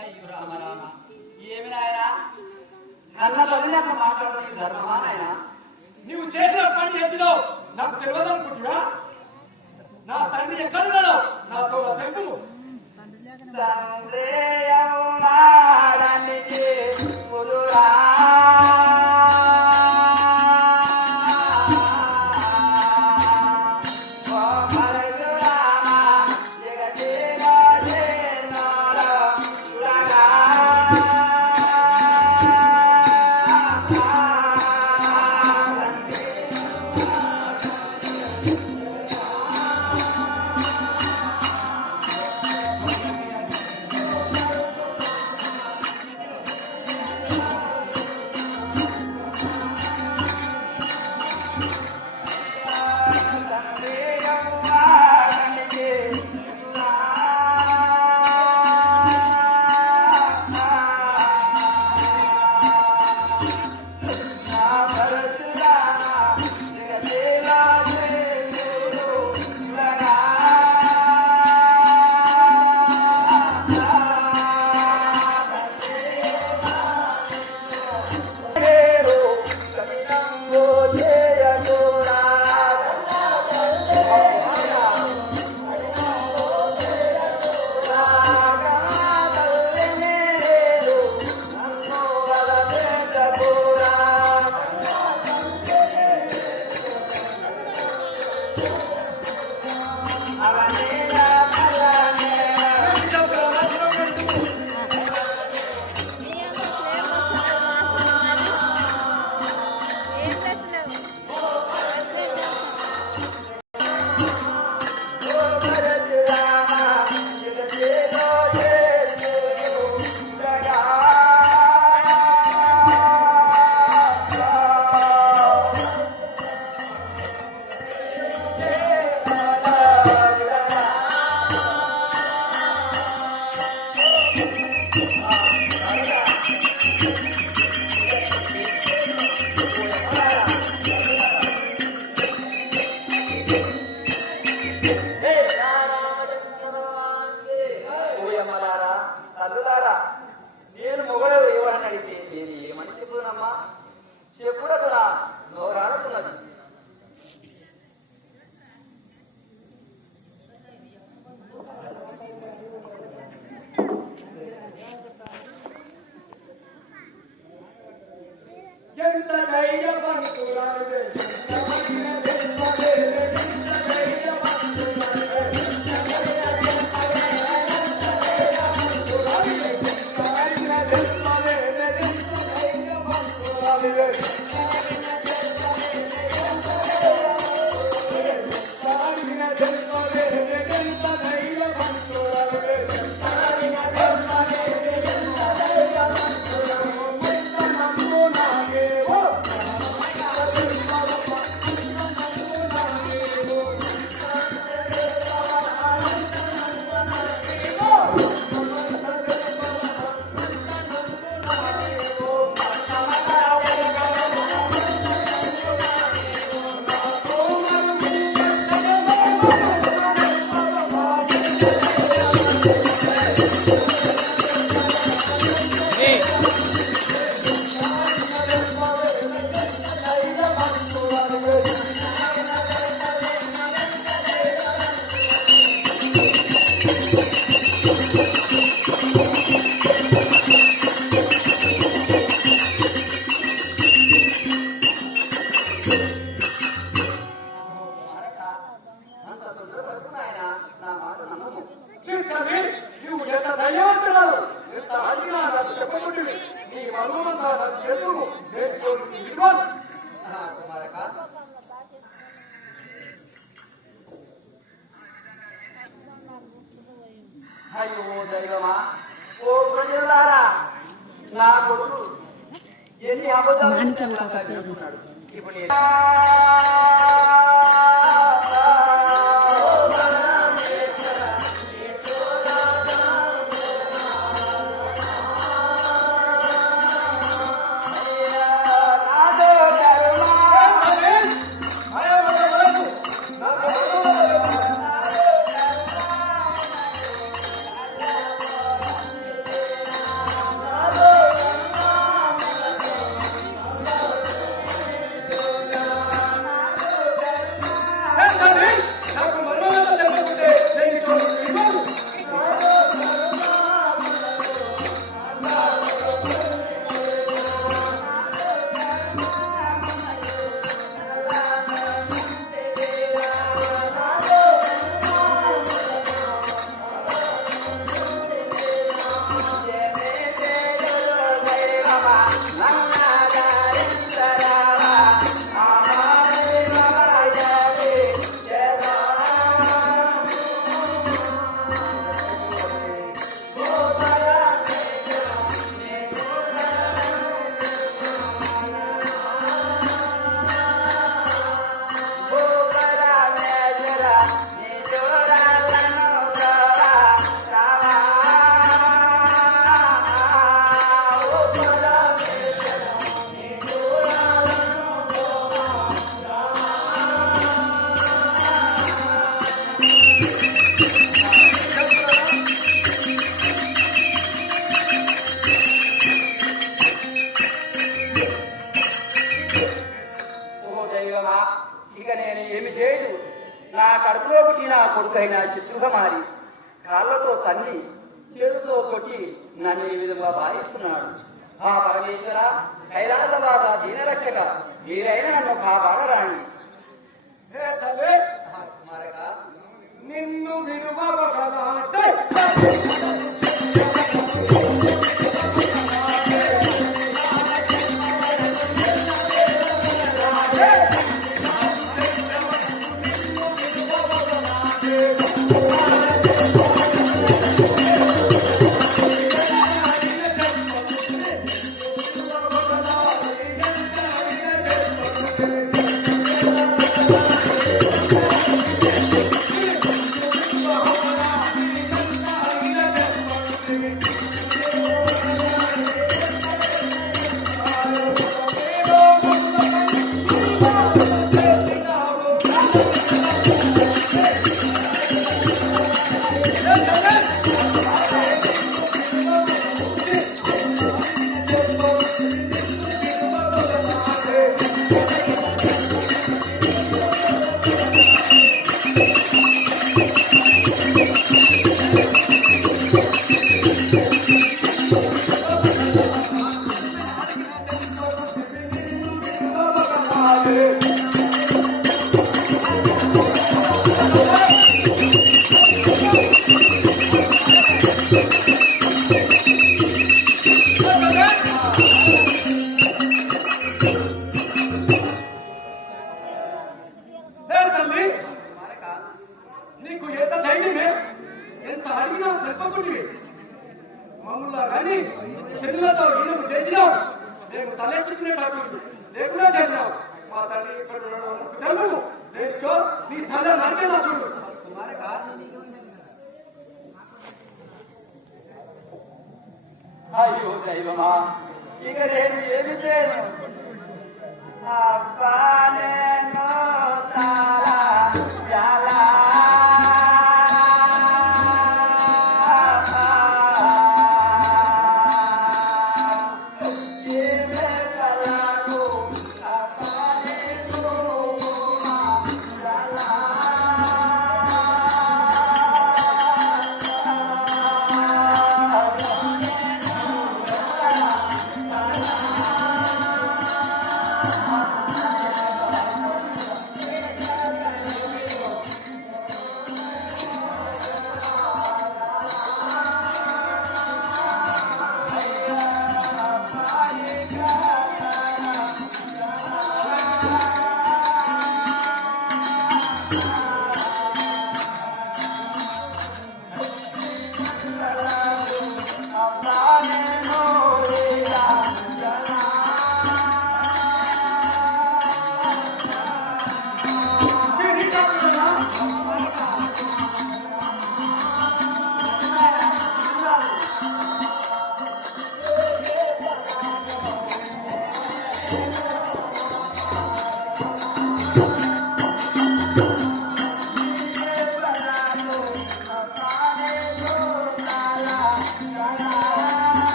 అయ్యో రామ రామ ఏమి నాయనా అన్న తల్లి అన్న మాట్లాడడానికి ధర్మమా నాయన? నీవు చేసిన పని ఎత్తులో నాకు తెలియదు అనుకుంటున్నా. నా తండ్రి ఎక్కడున్నాడో నాతో తెలుపు. నేను మొగలు ఎవరని అడిగితే నేను ఏమని చెప్పునమ్మా? చెప్పుడకురా నోరాడుతున్నది. ఎంత ధైర్యవంతురాలు తల్లి నువ్వు ఎంత ధైర్యవంతురాలు, ఎంత అడిగినా నాకు చెప్పకుంటుంది. నీ మర్మమంతా నాకు తెలుగు, నేను విలువను. కుమారక అయ్యో దైవమా, ఓ ప్రజలారా, నా కొడుకు ఎన్ని అబద్ధాలు చెప్తున్నాడు. ఇప్పుడు ఇక నేను ఏమి చేయదు. నా కడుపులో పుట్టిన కొడుకైన చిత్రుగా మారి కాళ్ళతో తన్ని చేతుతో కొట్టి నన్ను ఈ విధంగా భావిస్తున్నాడు. ఆ పరమేశ్వర, కైలాసవాద దీనరక్షక, మీరైనా నన్ను కాపాడరాండి. నిన్ను విలువ నీకు ఎంత ధైర్యమే, ఎంత అడిగినా చెప్పకుంటివి. మమ్మల్ని కానీ చెల్లెలతో ఈయనకు చేసినావు, మేము తలెత్తుకునేటప్పుడు లేకుండా చేసినావు. మా తల్లి ఇక్కడ తెలుగు నేను నీ తల నాకేలా చూడు. అయ్యో దైవమా, ఇక నేను ఏమి చేయను. అబ్బా నేను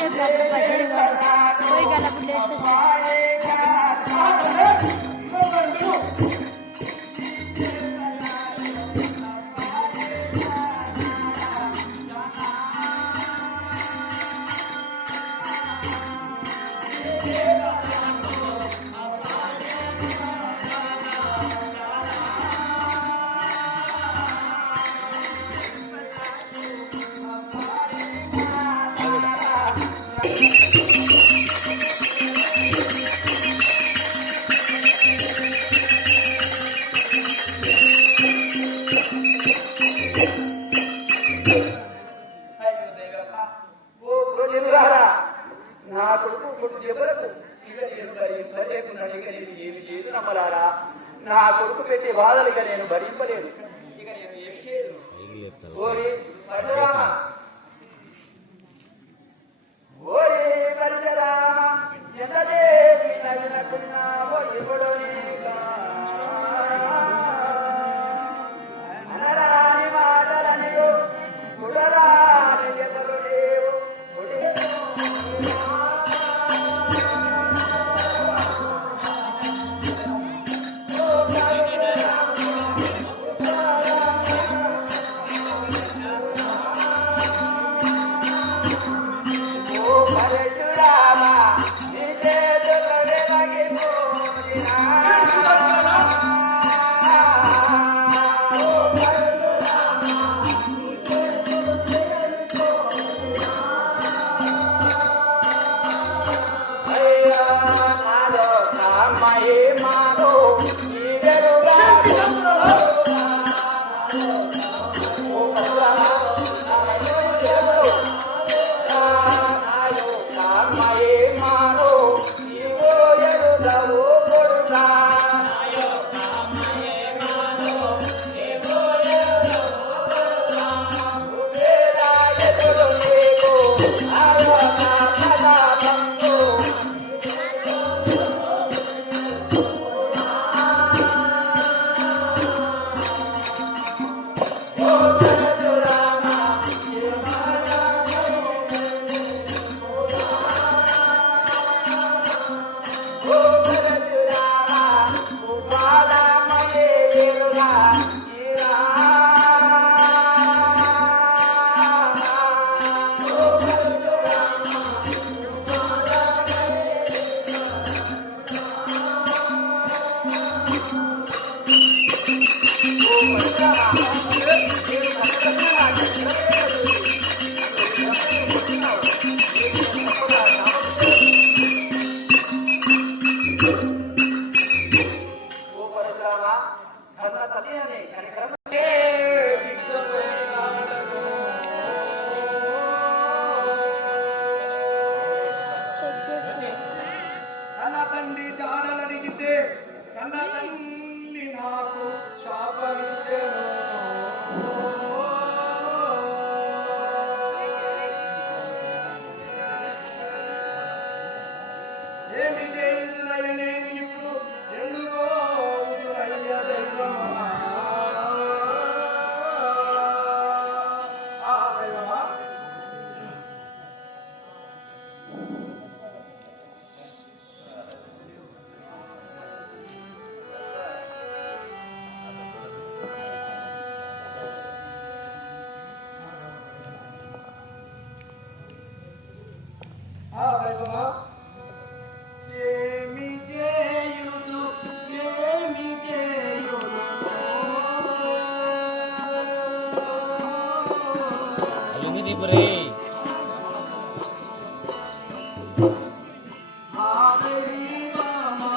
शेफ डॉक्टर पछाड़ी वाले कोई गला बुलेश्वर అయ్యో దేవమ్మ, ఓ గురుజనులారా, నా కొడుకు కొడుకు దెబ్బలకు ఇక నేను భరింపలేకుండా ఇక నేను ఏమి చేయదు నమ్మలారా. నా కొడుకు పెట్టే బాధలు ఇక నేను భరింపలేను. ఇక నేను ఏమి చేయదు. ఓరి పరశురామ, ఓరి పరశురామ, ఎంతసేపు తగినకున్నావో ఇవ్వడోనే అనరాని మాటలనియో కుడరాని ఎదరు లేవు. ఓ పరశురామ, నీ చేతులు వెలగిపోయినా. అయ్యా నాలో నామయే మాలో నీవెరుగా. ఓ పరశురామ, నాలో నామయే మాలో నీవో ఎరుగవో కొడుకా. నువ్వేలా ఎదురు లేవు నాలో నా ప్రతాపంతో. ఓ పరశురామ, కన్న తల్లి అనే కనికరం కన్న తండ్రి జాడలడిగితే కన్న తల్లి నాకు శాపమిచ్చెను. ఏమి చేయుదునయ్య నేను ఇప్పుడు, ఎందుకో ఇదునయ్య దైవమా. ఆ దైవమా, ఆ దైవమా, ఏమి చేయుదు, ఏమి చేయుదు. అలుంగి దీపురే ఆ దైవమా,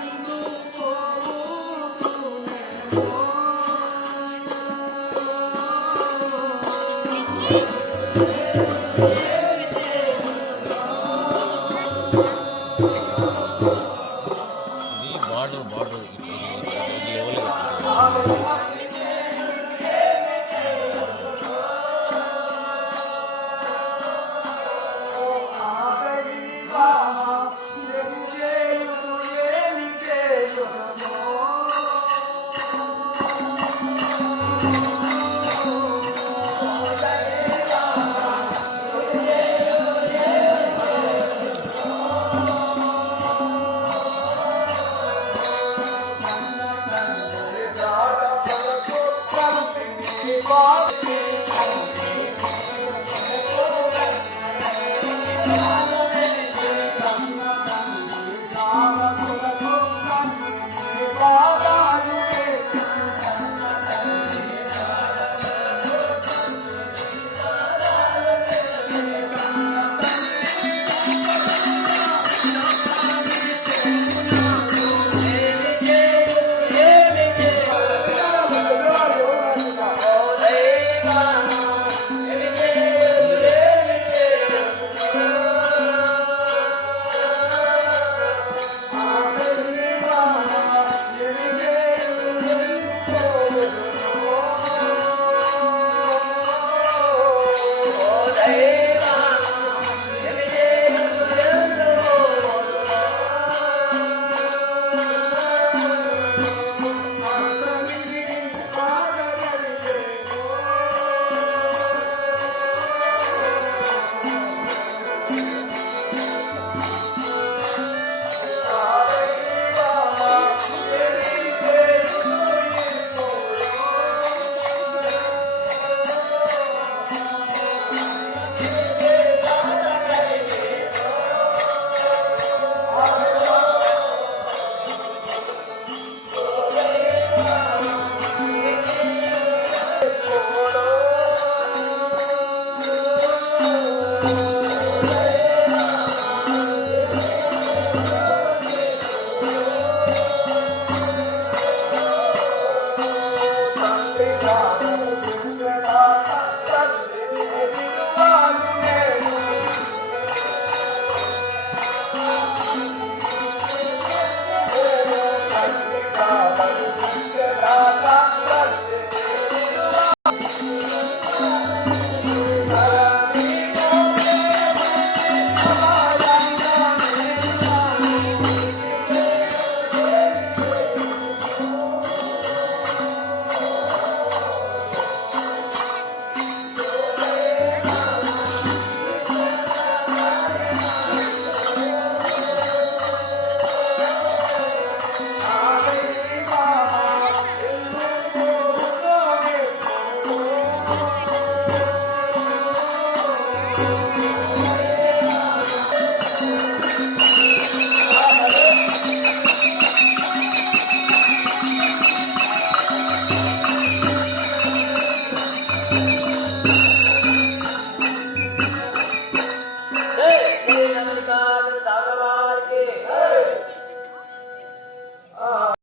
ఎందుకు పోవుదునేమో. ఇది బార్డర్ లెవెల్ ఆ దైవమా, ఏ అమెరికా